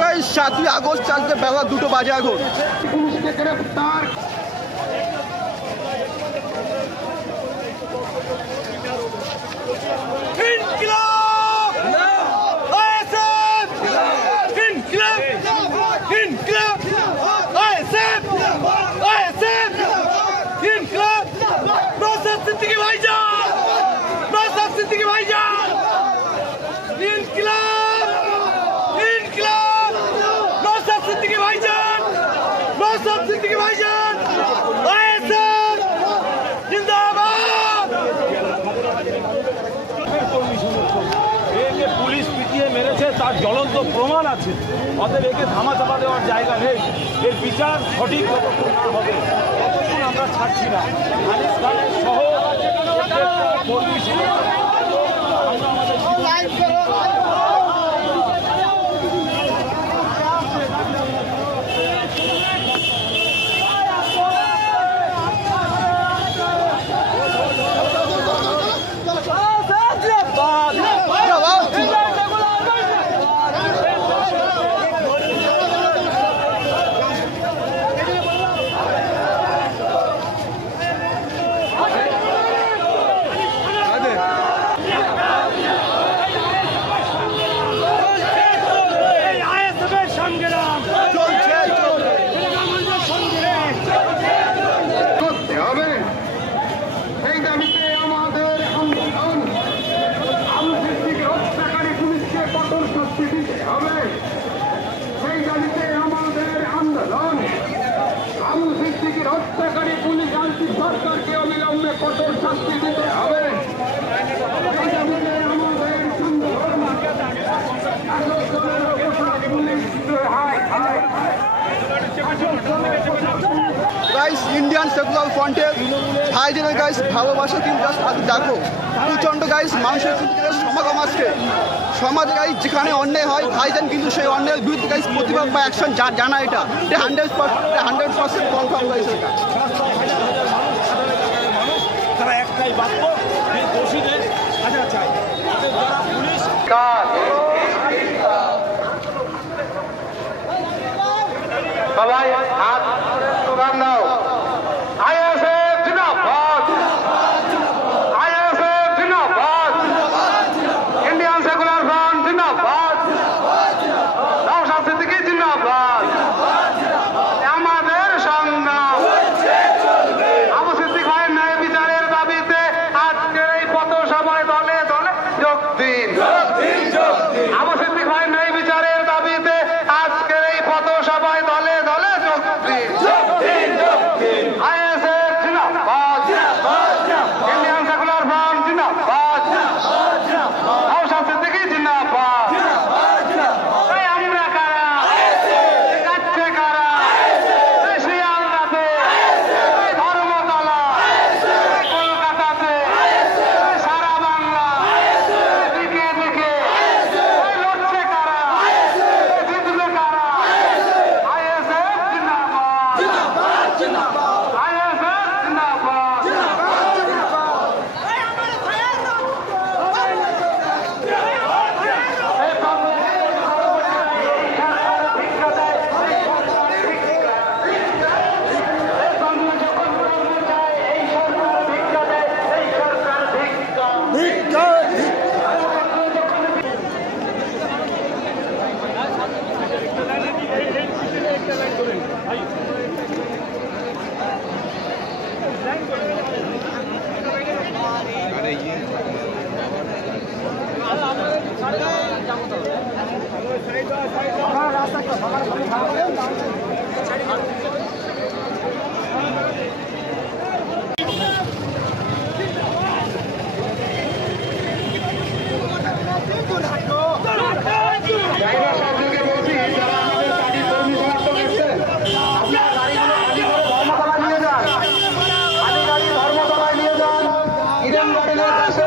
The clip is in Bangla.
गाइस 7 আগস্ট চালতে বেলা 2টো বাজে এখন পুলিশকে গ্রেফতার ইনকিলাব আইএসএফ ইনকিলাব ইনকিলাব আইএসএফ আইএসএফ ইনকিলাব নওশাদ সিদ্দিকী ভাইজান নওশাদ সিদ্দিকী ভাইজান ইনকিলাব ইনকিলাব নওশাদ সিদ্দিকী ভাইজান নওশাদ সিদ্দিকী ভাইজান আইএসএফ জিন্দাবাদ। এই যে পুলিশ পিটিয়ে মেরেছে তার জ্বলন্ত প্রমাণ আছে, অতএব একে ধামাচাপা দেওয়ার জায়গা নেই। এর বিচার সঠিক যতক্ষণ না হবে ততক্ষণ আমরা ছাড়ছি না। আনিস খানের সহ কর্মী আমরা আমাদের হত্যাকারী পুলিশ আনছি সরকারকে অবিলম্বে কঠোর শাস্তি দিতে হবে। গাইস ইন্ডিয়ান সেকুলার ফ্রন্টের ভাইজানের গাইস ভালোবাসা কিন্তু জাস্ট আজ দেখো প্রচণ্ড গাইস মানুষের সমাগম আজকে সমাজে গাইস যেখানে অন্যায় হয় ভাইজান কিন্তু সেই অন্যায়ের বিরুদ্ধে গাইস প্রতিবাদ বা অ্যাকশন জানা এটা 100% কনফার্ম গাইস এটা। তারা একটাই বাক্য যে দোষীদের সাজা চায়, যারা পুলিশ সবাই হাত তুলান দাও। আইএসএফ জিন্দাবাদ, আইএসএফ জিন্দাবাদ, ইন্ডিয়ান সেকুলার ফ্রন্ট জিন্দাবাদ, নওশাদ সিদ্দিকী জিন্দাবাদ। আমাদের সংগ্রাম আবু সিদ্দিক ভাইয়ের ন্যায় বিচারের দাবিতে আজকের এই পথসভায় দলে দলে যোগ দিন। আবু সিদ্দিক ভাইয়ের ন্যায় বিচারের দাবিতে আজকের এই পথসভায় দলে দলে যোগ দিন। আইএসএফ জিন্দাবাদ, ইন্ডিয়ান সেকুলার ফ্রন্ট জিন্দাবাদ, নওশাদ সিদ্দিকী জিন্দাবাদ। এই আমরা কারা, যাচ্ছে কারা, এই শিয়ালদাতে, এই ধর্মতলা, এই কলকাতাতে, এই সারা বাংলা, এই দিকে দিকে, এই লড়ছে কারা, এই জিতবে কারা। আইএসএফ জিন্দাবাদ, আইএসএফ জিন্দাবাদ। ধর্মতলায় নিয়ে যান, ইডেন গার্ডেনের কাছে